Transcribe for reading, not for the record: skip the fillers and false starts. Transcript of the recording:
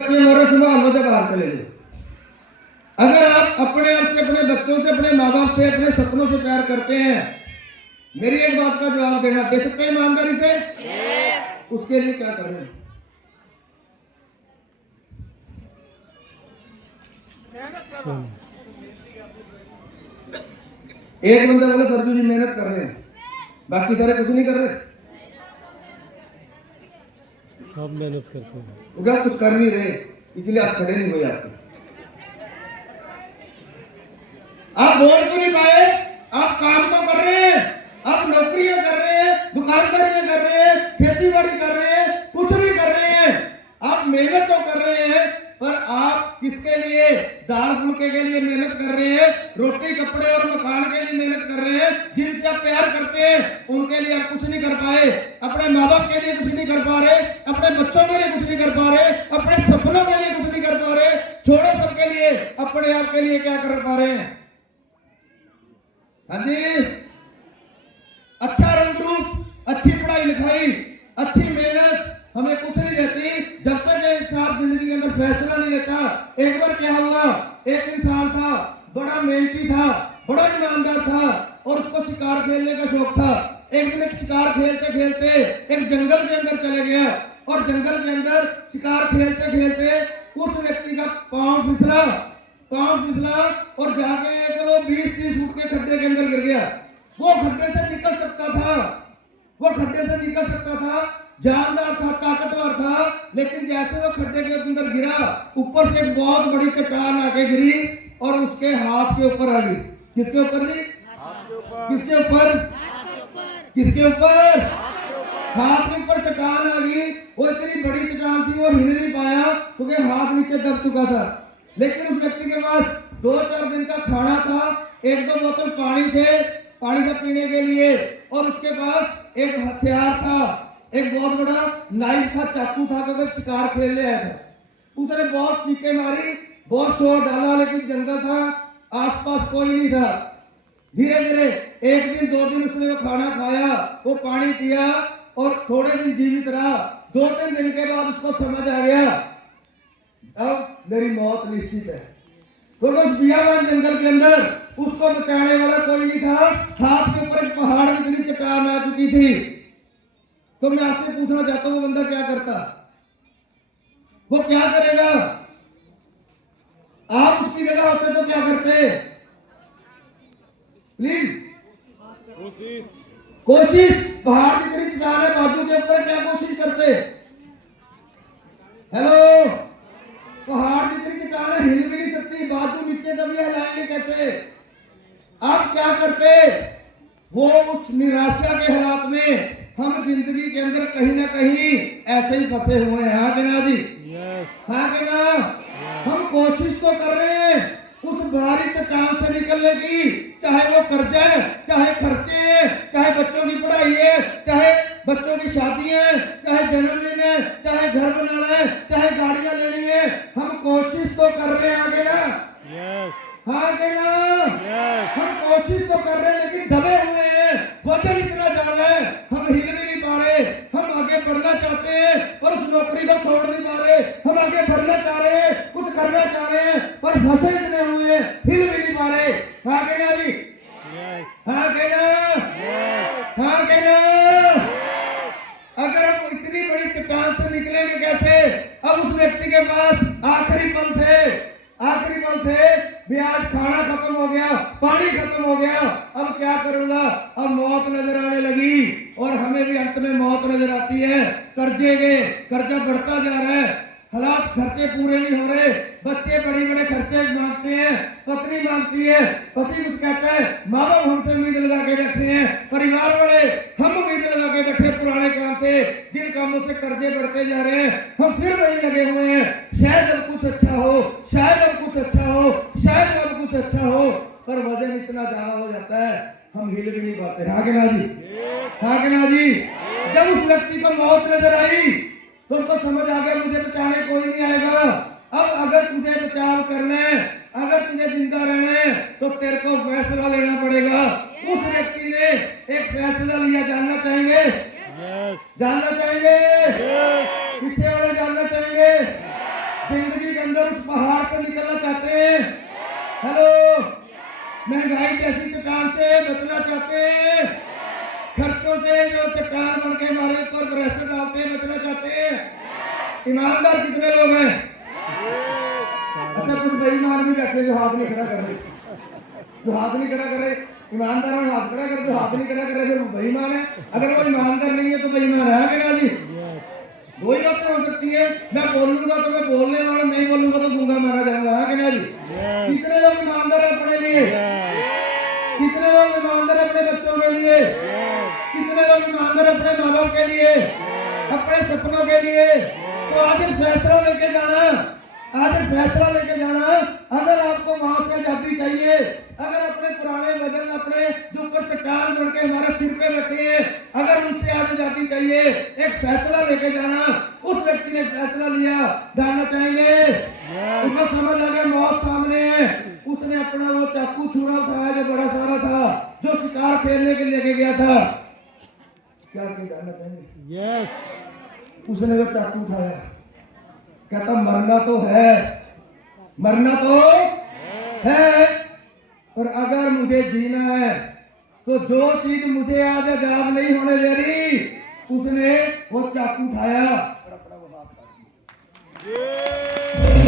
संभाल लो, जब बाहर चले जाओ। अगर आप अपने आप से, अपने बच्चों से, अपने माँ बाप से, अपने सपनों से प्यार करते हैं, मेरी एक बात का जवाब देना, दे सकते हैं ईमानदारी से? उसके लिए क्या कर रहे हैं? एक बंदे बोले सरजू जी मेहनत कर रहे हैं, बाकी सारे कुछ नहीं कर रहे। सब मेहनत करते हैं, क्या कुछ कर नहीं रहे, इसलिए आप खड़े नहीं हुए। आप बोल क्यों नहीं पाए? आप काम तो कर रहे हैं, आप नौकरियां कर रहे हैं, दुकानदारियां कर रहे हैं, खेती बाड़ी कर रहे हैं, कुछ भी कर रहे हैं। आप मेहनत तो कर रहे हैं, पर आप किसके लिए? दाल फुल्के के लिए मेहनत कर रहे हैं, रोटी कपड़े और मकान के लिए मेहनत कर रहे हैं। जिनसे आप प्यार करते हैं उनके लिए आप कुछ नहीं कर पाए, अपने माँ बाप के लिए कुछ नहीं कर पा रहे, अपने बच्चों के लिए कुछ नहीं कर पा रहे, अपने सपनों के लिए कुछ नहीं कर पा रहे। छोड़ो सबके लिए, अपने आप के लिए क्या कर पा रहे हैं? हाँ जी, अच्छा रंग रूप, अच्छी पढ़ाई लिखाई, अच्छी मेहनत हमें कुछ नहीं देती जब तक एक इंसान जिंदगी के अंदर फैसला नहीं लेता। एक बार क्या हुआ, एक इंसान था, बड़ा मेहनती था, बड़ा ईमानदार था और उसको शिकार खेलने का शौक था। एक दिन एक शिकार खेलते खेलते एक जंगल के अंदर चले गया और जंगल के अंदर शिकार खेलते खेलते उस व्यक्ति का पांव फिसला और जाके एक वो 20-30 फुट के खड्डे के अंदर गिर गया। वो खड्डे से निकल सकता था, जानदार था, ताकतवर था, लेकिन जैसे वो खड्डे के अंदर गिरा, ऊपर से एक बहुत बड़ी चट्टान आके गिरी और उसके हाथ के ऊपर आ गई। किसके ऊपर जी? किसके ऊपर? हाथ के ऊपर चट्टान आ गई। वो इतनी बड़ी चट्टान थी, वो हिल नहीं पाया क्योंकि हाथ नीचे दब चुका था। लेकिन उस व्यक्ति के पास 2-4 दिन का खाना था, 1-2 बोतल पानी का पीने के लिए, और उसके पास एक हथियार था, एक बहुत बड़ा नाइफ था, चाकू था, क्योंकि शिकार खेलने आया था। उसने बहुत चीखें मारी, बहुत शोर डाला, लेकिन जंगल था, आसपास कोई नहीं था। धीरे धीरे 1 दिन 2 दिन उसने वो खाना खाया, वो पानी पिया और थोड़े दिन जीवित रहा। 2-3 दिन के बाद उसको समझ आ गया अब मेरी मौत निश्चित है, क्योंकि उस बियाबान जंगल के अंदर उसको बचाने वाला कोई नहीं था। हाथ के ऊपर एक पहाड़ की इतनी चट्टान आ चुकी थी। तो मैं आपसे पूछना चाहता हूं, वो बंदा क्या करता? वो क्या करेगा? आप उसकी जगह होते तो क्या करते? प्लीज कोशिश। पहाड़ की इतनी चट्टान है बाजू के ऊपर, क्या कोशिश करते? हेलो, पहाड़ की इतनी चट्टान है, हिल भी नहीं सकती, बाजू नीचे दबी, हिलाएंगे कैसे? आप क्या करते? वो उस निराशा के हालात में हम जिंदगी के अंदर कहीं ना कहीं ऐसे ही फंसे हुए हैं। हाँ कि ना जी? हाँ कि ना? हम कोशिश तो कर रहे हैं उस भारी चट्टान से निकलने की, चाहे वो कर्जा है, चाहे खर्चे हैं, चाहे बच्चों की पढ़ाई है, चाहे बच्चों की शादी है, चाहे जन्मदिन है, चाहे घर बनाना है, चाहे गाड़ियां लेनी है। हम कोशिश तो कर रहे हैं, आगे ना? हाँ कि ना? हम कोशिश तो कर रहे हैं, लेकिन दबे हुए हैं, वजन इतना ज्यादा है, हम हिल भी नहीं पा रहे। हम आगे बढ़ना चाहते हैं पर उस नौकरी को छोड़ नहीं पा रहे। हम आगे बढ़ना चाह रहे हैं, कुछ करना चाह रहे हैं, पर फंसे इतने हुए हैं, हिल भी नहीं पा रहे। हाँ कि ना जी? हाँ कि ना? हाँ कि ना? अगर हम इतनी बड़ी चट्टान से निकलेंगे कैसे? अब उस व्यक्ति के पास आखिरी पल थे, ब्याज खाना खत्म हो गया, पानी खत्म हो गया, अब क्या करूंगा? अब मौत नजर आने लगी और हमें भी अंत में मौत नजर आती है। कर्जा बढ़ता जा रहा है, हालात खर्चे पूरे नहीं हो रहे, बच्चे बड़े खर्चे मांगते हैं, पत्नी मांगती है, पति कुछ कहता है, माँ बाप हमसे उम्मीद लगा के बैठे हैं, परिवार वाले हम उम्मीद लगा के बैठे पुराने काम से, जिन कामों से कर्जे बढ़ते जा रहे हैं, हम फिर वही लगे हुए हैं। शायद अब कुछ अच्छा हो, पर वजन इतना ज्यादा हो जाता है हम हिल भी नहीं पाते। हाँ कि ना जी? हाँ कि ना जी? जब उस व्यक्ति को मौत नजर आई तो उसको समझ आ गया मुझे बचाने कोई नहीं आएगा। अब अगर तुझे बचाव करना है, अगर तुझे जिंदा रहना है, तो तेरे को फैसला लेना पड़ेगा। उस व्यक्ति ने एक फैसला लिया। जानना चाहेंगे? जानना चाहेंगे? पीछे वाले जानना चाहेंगे? अंदर उस पहाड़ से निकलना चाहते हैं? हेलो, महंगाई जैसी चट्टान से बचना चाहते हैं? खर्चों से जो चट्टान बन के हमारे ऊपर प्रेशर डालते हैं, बचना चाहते हैं? ईमानदार कितने लोग हैं? अच्छा, कुछ बेईमान भी बैठे जो हाथ नहीं खड़ा कर रहे, जो हाथ नहीं खड़ा कर रहे। ईमानदार में हाथ खड़ा कर, जो हाथ नहीं खड़ा कर रहे फिर वो बेईमान है। अगर वो ईमानदार नहीं है तो बेईमान है क्या जी? दो ही बातें हो सकती है, मैं बोलूंगा तो मैं बोलने वाला, नहीं बोलूंगा तो गूंगा माना जाऊंगा, है क्या जी? कितने लोग ईमानदार है अपने लिए? कितने लोग ईमानदार अपने बच्चों के लिए? कितने लोग ईमानदार अपने माँ बाप के लिए, अपने सपनों के लिए? तो आज फैसला लेके जाना, आज फैसला लेके जाना। अगर आपको वहां से आजादी चाहिए, अगर अपने पुराने वजन, अपने जो ऊपर चट्टान बन के हमारे सिर पे बैठे हैं, अगर उनसे आज आजादी चाहिए, एक फैसला लेके जाना। उस व्यक्ति ने फैसला लिया, जानना चाहेंगे? उसको समझ आ गया मौत सामने है, उसने अपना वो चाकू छुरा उठाया जो बड़ा सारा था, जो शिकार खेलने के लेके गया था। क्या जानना चाहेंगे? यस। उसने वो चाकू उठाया, कहता मरना तो है, मरना तो है, पर अगर मुझे जीना है तो जो चीज मुझे आज आजाद नहीं होने दे रही, उसने वो चाकू उठाया, बड़ा वो हाथ काट दिया।